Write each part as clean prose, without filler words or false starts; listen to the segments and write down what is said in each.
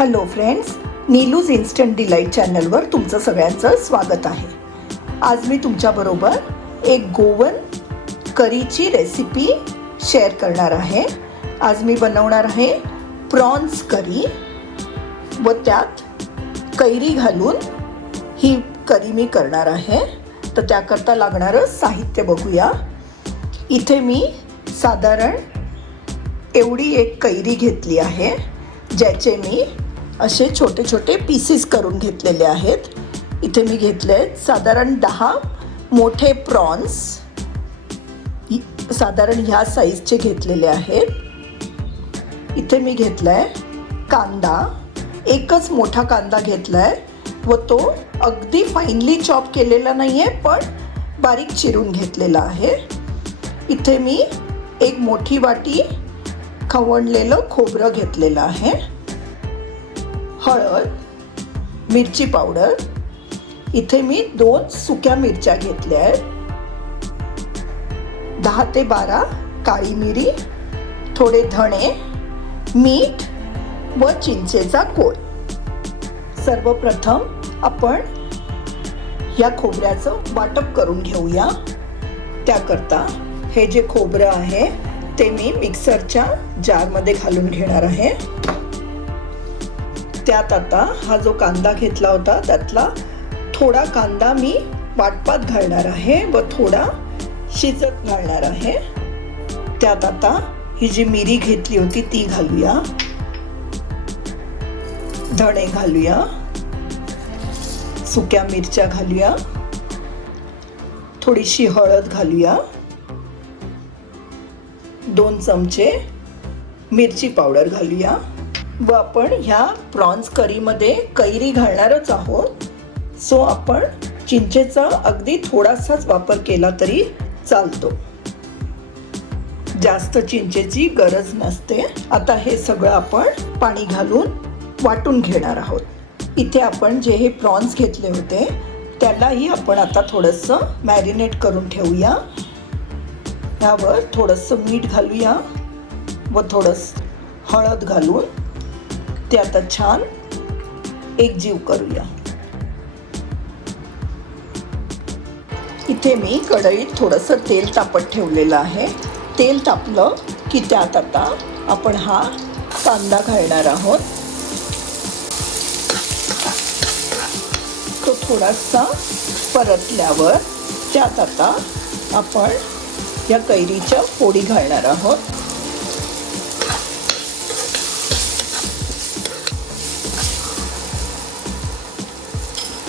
Hello friends, नीलूज instant delight चॅनलवर तुमचं सगळ्यांचं स्वागत आहे. आज मी तुमच्याबरोबर एक गोवन करीची रेसिपी शेअर करणार आहे. आज मी बनवणार आहे प्रॉन्स करी व त्यात कैरी घालून ही करी मी करणार आहे. तर त्याकरता लागणारं साहित्य बघूया. इथे मी साधारण एवढी एक कैरी घेतली आहे, ज्याचे मी असे छोटे छोटे पीसेस करून घेतलेले आहेत. इथे मी घेतले आहेत साधारण 10 मोठे प्रॉन्स, साधारण ह्या साईजचे घेतलेले आहेत. इथे मी घेतला आहे कांदा, एकच मोठा कांदा घेतला आहे व तो अगदी फाईनली चॉप केलेला नाही आहे, पण बारीक चिरून घेतलेला आहे. इथे मी एक मोठी वाटी खवणलेलं खोबरं घेतलेलं आहे. हळद, मिरची पावडर, इथे मी 2 सुक्या मिरच्या घेतल्या आहेत. 10 ते 12 काळी मिरी, थोडे धणे, मीठ व चिंचेचा कोळ. सर्वप्रथम आपण या खोबऱ्याचं वाटप करून घेऊया. त्याकरता हे जे खोबरं आहे ते मी मिक्सरच्या जारमध्ये घालून घेणार आहे. त्यात आता हा जो कांदा घेतला होता त्यातला थोडा कांदा मी वाटपात घालणार आहे व थोडा शिजत घालणार आहे. त्यात आता ही जी मिरी घेतली होती ती घालूया, धणे घालूया, सुक्या मिरच्या घालूया, थोडीशी हळद घालूया, 2 चमचे मिरची पावडर घालूया. व आपण ह्या प्रॉन्स करीमध्ये कैरी घालणारच आहोत, सो आपण चिंचेचा अगदी थोडासाच वापर केला तरी चालतो, जास्त चिंचेची गरज नसते. आता हे सगळं आपण पाणी घालून वाटून घेणार आहोत. इथे आपण जे हे प्रॉन्स घेतले होते त्यालाही आपण आता थोडंसं मॅरिनेट करून ठेवूया. यावर थोडंसं मीठ घालूया व थोडंसं हळद घालून ते आता छान एकजीव करूया. इथे मी कढईत थोडंसं तेल तापत ठेवलेलं आहे. तेल तापलं की त्यात आता आपण हा कांदा घालणार आहोत. तो थोडासा परतल्यावर त्यात आता आपण या कैरीच्या फोडी घालणार आहोत.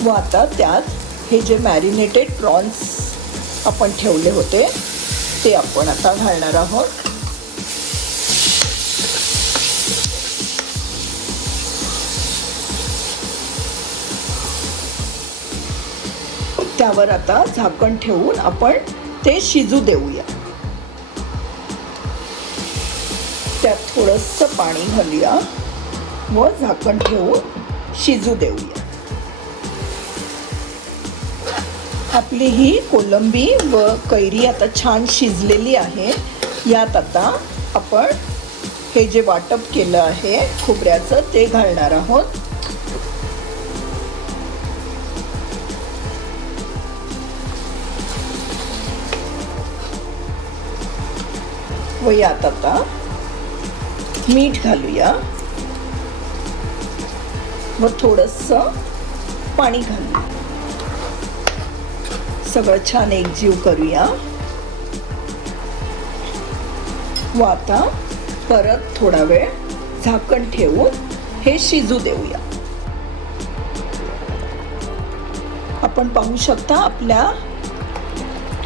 व आता त्यात हे जे मॅरिनेटेड प्रॉन्स आपण ठेवले होते ते आपण आता घालणार आहोत. त्यावर आता झाकण ठेवून आपण ते शिजू देऊया. त्यात थोडंसं पाणी घालूया व झाकण ठेवून शिजू देऊया. आपली ही कोलंबी व कैरी आता छान शिजलेली आहे. यात आता आपण हे जे वाटप केलं आहे खोबऱ्याचं ते घालणार आहोत. व यात आता मीठ घालूया व थोडंसं पाणी घालूया. सगळं छान एकजीव करूया व आता परत थोडा वेळ झाकण ठेवून हे शिजू देऊया. आपण पाहू शकता आपल्या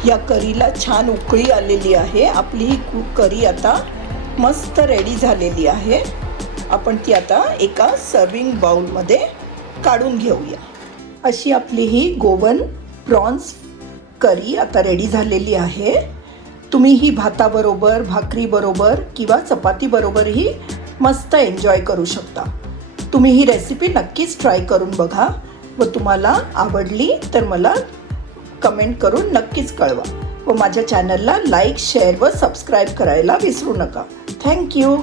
या करीला छान उकळी आलेली आहे. आपली ही करी आता मस्त रेडी झालेली आहे. आपण ती आता एका सर्विंग बाउलमध्ये काढून घेऊया. अशी आपली ही गोवन प्रॉन्स करी आता रेडी झालेली आहे. तुम्ही ही भाताबरोबर, भाकरीबरोबर किंवा चपातीबरोबरही मस्त एन्जॉय करू शकता. तुम्ही ही रेसिपी नक्कीच ट्राय करून बघा व तुम्हाला आवडली तर मला कमेंट करून नक्कीच कळवा व माझ्या चॅनलला लाईक, शेअर व सबस्क्राईब करायला विसरू नका. थँक्यू.